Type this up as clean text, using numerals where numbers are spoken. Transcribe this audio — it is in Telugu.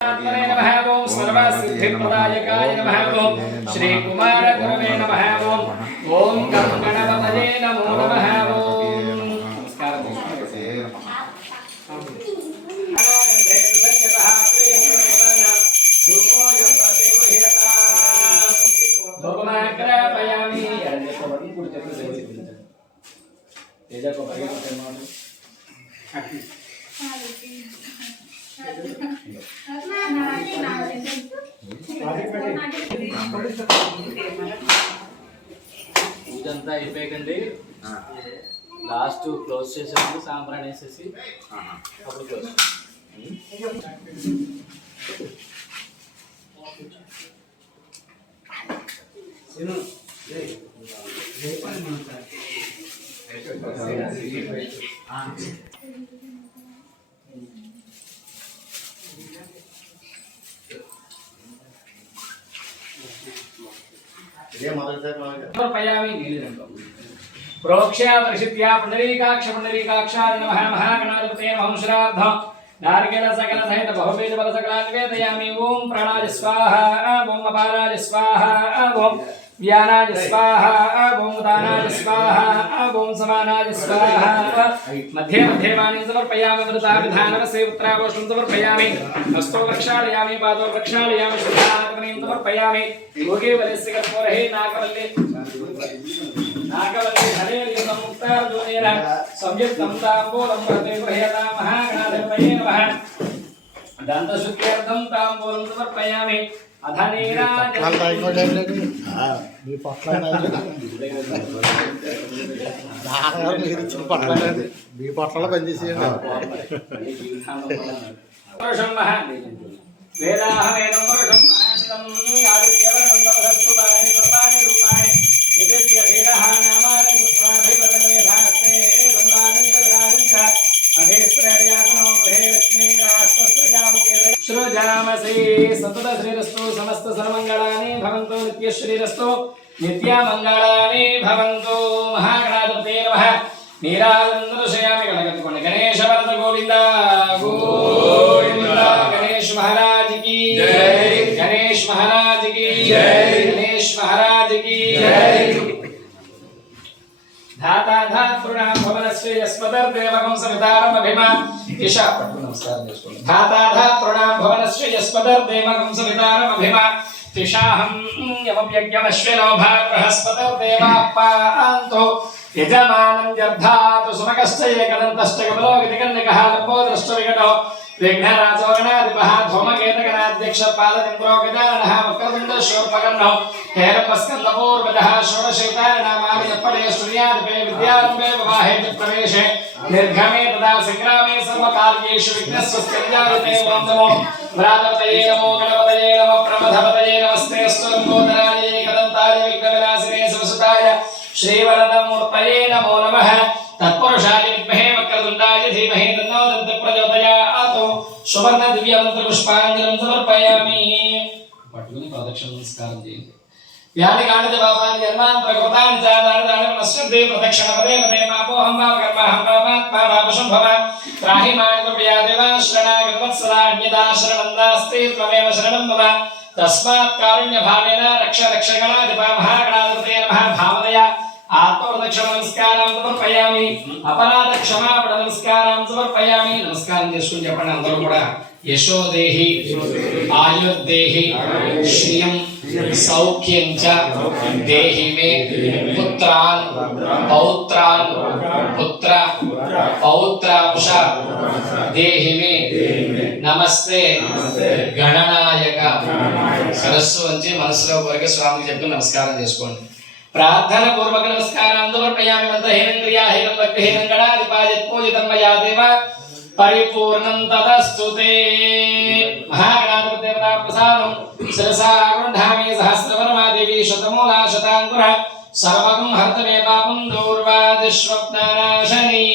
ओम सर्वसिद्धिप्रदायकाय नमः। ओम श्री कुमार गुरवे नमः। ओम गणपतये नमो नमः। ओम नमस्कार। ఇదంతా అయిపోయాకండి లాస్ట్ క్లోజ్ చేసేప్పుడు సాంబ్రాణి వేసేసి అప్పుడు క్లోజ్. प्रोक्ष्या परिषित्या पुंडरीकाक्षाय नमः। महागणाधिपतये नमः। श्राद्धं नारिकेल सकल सहित बहुवेद बल सकलान् वेदयामि। ओम प्राणाय स्वाहा। ओम अपाराय स्वाहा। ओम व्यानाय स्वाहा। ओम उदानाय स्वाहा। ओम समानाय स्वाहा। मध्ये मध्ये वाणी समर्पयामि। मृता विधानस्य उत्तरावोष्णं समर्पयामि। हस्तो प्रक्षालयामि। पादो प्रक्षालयामि। शुद्धात्मनीं समर्पयामि। योगे वलस्य कर्पूरहे नागवल्ले हरे मुक्तार्जुनेन संयुक्तं ताम्बूलं प्रति गृह्यता। महागणाधिपतये नमः। दन्तशुद्ध्यर्थं ताम्बूलं समर्पयामि। మీ పట్ల పనిచేసేయండి. వేదాహవేదం వరుషం మహాంతం ఆదిత్యవర్ణం తపసస్తు బాణి సర్వాణి రూపాణి నిత్య ధీరః నామాని కృత్వాభివదన యథాస్తే సంరాజం చ విరాజం చ అధేశ్వర్యాతనో గృహే లక్ష్మీరాస్తస్యాముఖే సృజామసి సతత శ్రీరస్తు సమస్త సర్వమంగళాని భవంతు నిత్యశ్రీరస్తు నిత్యమంగళాని భవంతు. మహాగణాధిపతయే నమః. నీరాజందృశయామి గణగతికొండ గణేశ వరద గోవింద గోవింద. गणेश महाराज की जय। गणेश महाराज की जय। गणेश महाराज की जय। धाता धात प्रणाम भवनस्य यस्मदर्देवकं सवितारम अभिमा ईशा पट्टु नमस्कार చేసుకోండి. धाता धात प्रणाम भवनस्य यस्मदर्देवकं सवितारम अभिमा तिशाहं यमयज्ञमश्विनो भात बृहस्पतिर्देवाप्पान्तो यजमानं जर्धातु सुमकश्च एकदन्तश्च कमलो गतिकन्यकः लम्बोदरश्च विकटो विघ्नराजो गणाधिपः धूमकेतगणाध्यक्ष पालचन्द्रो गजाननः वक्रतुण्डशूर्पकर्णो हेरम्बस्कन्दपूर्वजः षोडशैतानि नामानि जपणे श्रुयादिपे विद्यारम्भे विवाहे च प्रवेशे निर्गमे तदा सङ्ग्रामे सर्वकार्येषु विघ्नस्वस्तिर्यायते। ओं नमो व्रातपतये नमो गणपतये नमः प्रमथपतये नमस्ते स्तोत्रमोदराय एकदन्ताय विघ्नविनाशिने सरस्वताय श्रीवरदमूर्तये नमो नमः। तत्पुरुषाय विद्महे वक्रतुण्डाय धीमहि तन्नो दन्तिः प्रचोदयात्। सुवर्ण दिव्यमन्त्र पुष्पाञ्जलिं समर्पयामि. पठुनि प्रदक्षिण नमस्कारं చేయండి. వ్యాధి కాణిత పాపాని జన్మాంతర కృతాని చ దాని నశ్యంతే ప్రదక్షిణ పదే పదే మాపోహం పాపకర్మహం పాపాత్మా పాపశంభవ త్రాహి మాం కృపయా దేవ శరణాగతవత్సలా అన్యదా శరణం నాస్తి త్వమేవ శరణం మమ తస్మాత్ కారుణ్య భావేన రక్ష రక్షగణాధిప మహాగణాధిపతయే నమః. భావనయ ఆత్మప్రదక్షిణ నమస్కారం సమర్పయామి. అపరాధ క్షమాపణ నమస్కారం సమర్పయామి. నమస్కారం చేసుకుని చెప్పండి అందరూ కూడా. యశోదేహి ఆయుర్దేహి శ్రియం సౌఖ్యం చ దేహి మే పుత్రాన్ పౌత్రాన్ పుత్ర పౌత్రాంశ దేహి మే నమస్తే గణనాయక. సరస్సు వంచి మనసులో కోరిక స్వామికి చెప్పి నమస్కారం చేసుకోండి. प्रार्थना पूर्वक नमस्कारान् समर्पयामि। मंत्रहीनं क्रियाहीनं भक्तिहीनं गणाधिपाय पूजितं मया देव परिपूर्णं तदस्तु ते। महागणाधिपतिदेवता प्रसादं शिरसा गृह्णामि। सहस्रवर्मा देवी शतमूला शताङ्कुरः सर्वगं हर्तमे पापं दूर्वादिष्वप्ननाशनी।